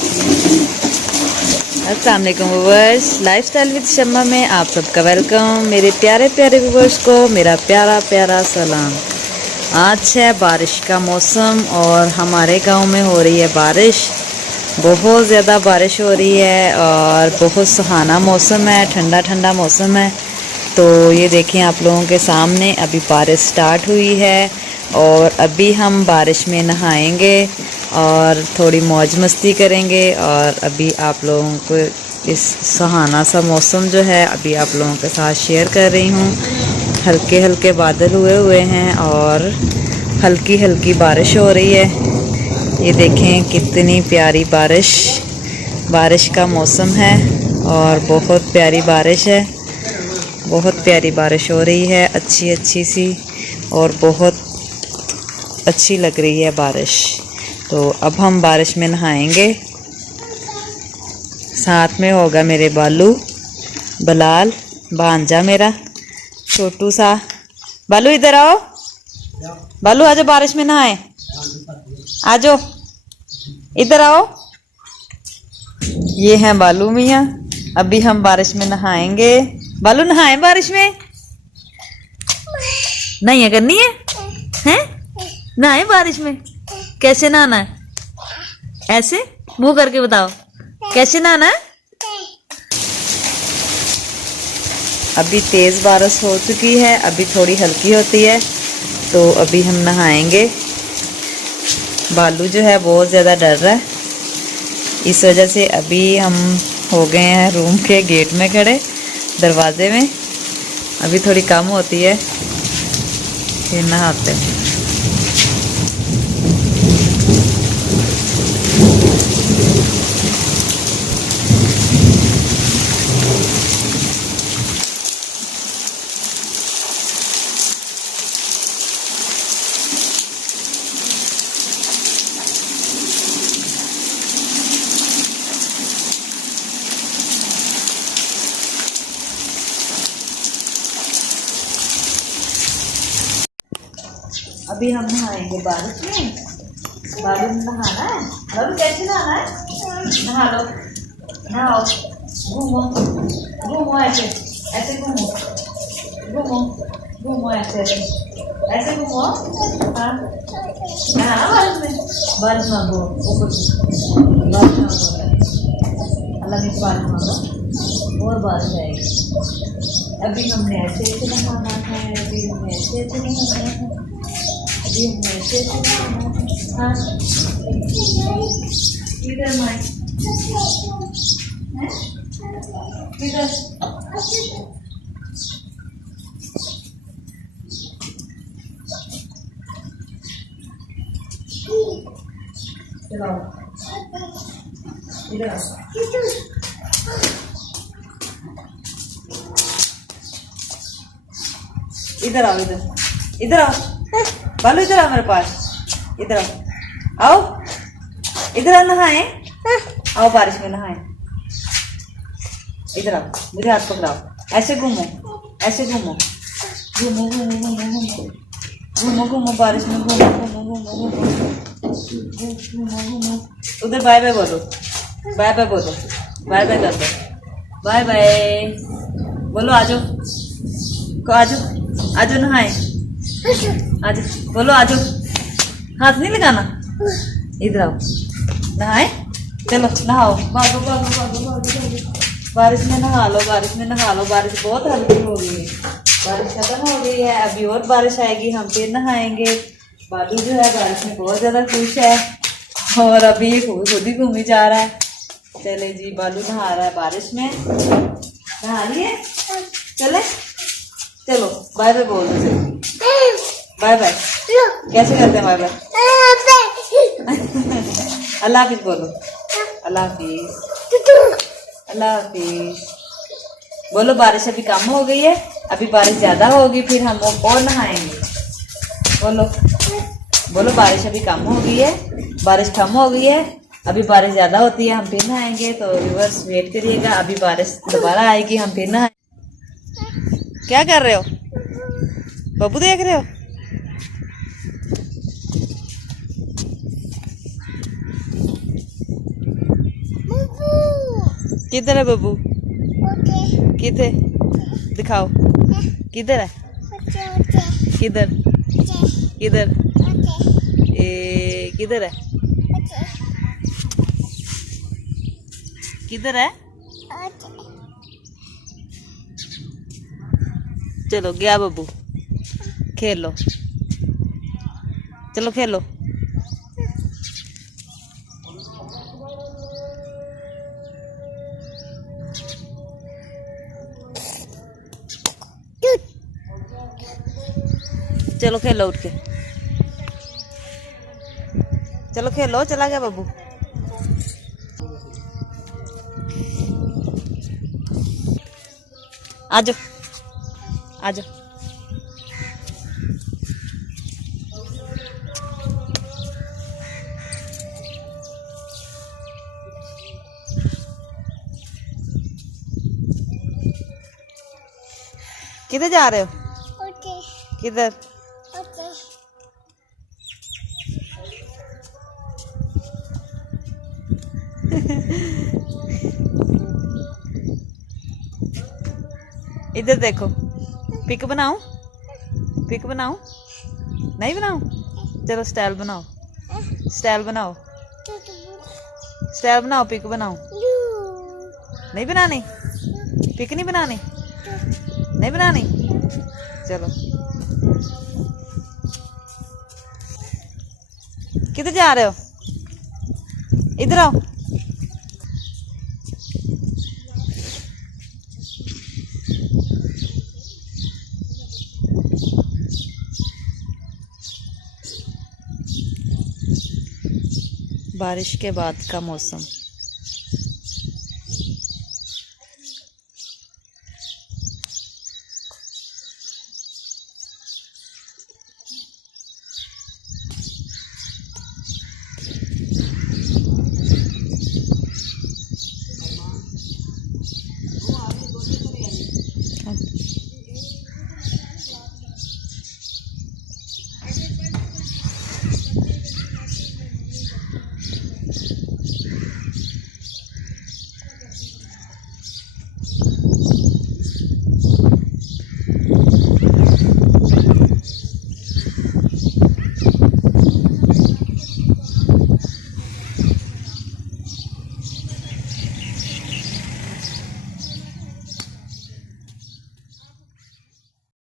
अस्सलाम वालेकुम viewers, lifestyle with शम्मा में आप सबका वेलकम। मेरे प्यारे प्यारे व्यूवर्स को मेरा प्यारा प्यारा सलाम। आज है बारिश का मौसम और हमारे गांव में हो रही है बारिश। बहुत ज़्यादा बारिश हो रही है और बहुत सुहाना मौसम है, ठंडा ठंडा मौसम है। तो ये देखें आप लोगों के सामने अभी बारिश स्टार्ट हुई है और अभी हम बारिश में नहाएंगे और थोड़ी मौज मस्ती करेंगे। और अभी आप लोगों को इस सुहाना सा मौसम जो है अभी आप लोगों के साथ शेयर कर रही हूँ। हल्के हल्के बादल हुए हैं और हल्की हल्की बारिश हो रही है। ये देखें कितनी प्यारी बारिश का मौसम है और बहुत प्यारी बारिश है। बहुत प्यारी बारिश हो रही है, अच्छी सी, और बहुत अच्छी लग रही है बारिश। तो अब हम बारिश में नहाएंगे। साथ में होगा मेरे बालू, बलाल, भांजा मेरा छोटू सा। बालू इधर आओ, बालू आजो बारिश में नहाए, आजो इधर आओ। ये हैं बालू मियाँ, अभी हम बारिश में नहाएंगे। बालू नहाए बारिश में, नहीं है करनी है, हैं? नहाए बारिश में। कैसे नहाना है? ऐसे मुंह करके बताओ कैसे नहाना है। अभी तेज बारिश हो चुकी है, अभी थोड़ी हल्की होती है तो अभी हम नहाएंगे। बालू जो है बहुत ज़्यादा डर रहा है, इस वजह से अभी हम हो गए हैं रूम के गेट में खड़े, दरवाजे में। अभी थोड़ी कम होती है फिर नहाते हैं। अभी हम नहाएंगे बारिश में। बालू में नहाना है। बालू कैसे नहाना है? नहा लो, नहाओ, घूमो घूमो, ऐसे ऐसे घूमो, घूमो घूमो, ऐसे ऐसे घूमो। हाँ नहाना बारिश में मांगो, बारिश मांगो, अल्लाह की बारिश मांगो और बारिश आएगी। अभी हमने ऐसे ऐसे नहाना है, अभी हमने ऐसे ऐसे नहाना है, अभी हमने ऐसे ऐसे नहाना है। हाँ इधर माए, इधर चलाओ, इधर इधर आओ, इधर आओ बालू, इधर आओ मेरे पास, इधर आओ, इधर आओ नहाए, आओ बारिश में नहाए। इधर आओ, मुझे हाथ पकड़ाओ, ऐसे घूमो, ऐसे घूमो, घूमो घूमो घूमो घूमो घूमो, बारिश में घूमो घूमो घूमो घूमो घूमो। उधर बाय बाय बोलो, बाय बाय बोलो, बाय बाय कर दो, बाय बाय बोलो। आजो आजो आजो नहाए, आजो बोलो, आजो। हाथ नहीं लगाना, इधर आओ नहाए, चलो नहाओ, भागो भागो भागो भागो, बारिश में नहा लो, बारिश में नहा लो। बारिश बहुत हल्की हो गई है, बारिश खत्म हो गई है, अभी और बारिश आएगी, हम फिर नहाएंगे। बालू जो है बारिश में बहुत ज़्यादा खुश है और अभी ये खुद ही घूमी जा रहा है। चले जी, बालू नहा रहा है बारिश में। नहा लिए, चले चलो बाय बाय बोल दो, बाय बाय कैसे करते हैं बाय बाय? अल्लाह हाफिज बोलो, अल्लाह हाफिज, अल्लाह हाफिज बोलो। बारिश अभी कम हो गई है, अभी बारिश ज़्यादा होगी फिर हम और नहाएंगे। बोलो बोलो, बारिश अभी कम हो गई है, बारिश कम हो गई है, अभी बारिश ज़्यादा होती है, हम फिर नहाएंगे। तो व्यूअर्स वेट करिएगा, अभी बारिश दोबारा आएगी, हम फिर नहाएंगे। क्या कर रहे हो बब्बू, देख रहे हो? किधर है बब्बू? किधर दिखाओ, किधर है? किधर किधर किधर है? किधर है? चलो गया बब्बू, खेलो, चलो खेलो। चलो खेलो उठ के, चलो खेलो। चला गया बब्बू। आजो आजो। किधर जा रहे हो? किधर? इधर देखो, पिक बनाऊं? पिक बनाऊं? नहीं बनाऊं? चलो स्टाइल बनाओ, स्टाइल बनाओ, स्टाइल बनाओ, पिक बनाओ। नहीं बनानी? पिक नहीं बनानी? नहीं बनानी? चलो। किधर जा रहे हो? इधर आओ। बारिश के बाद का मौसम।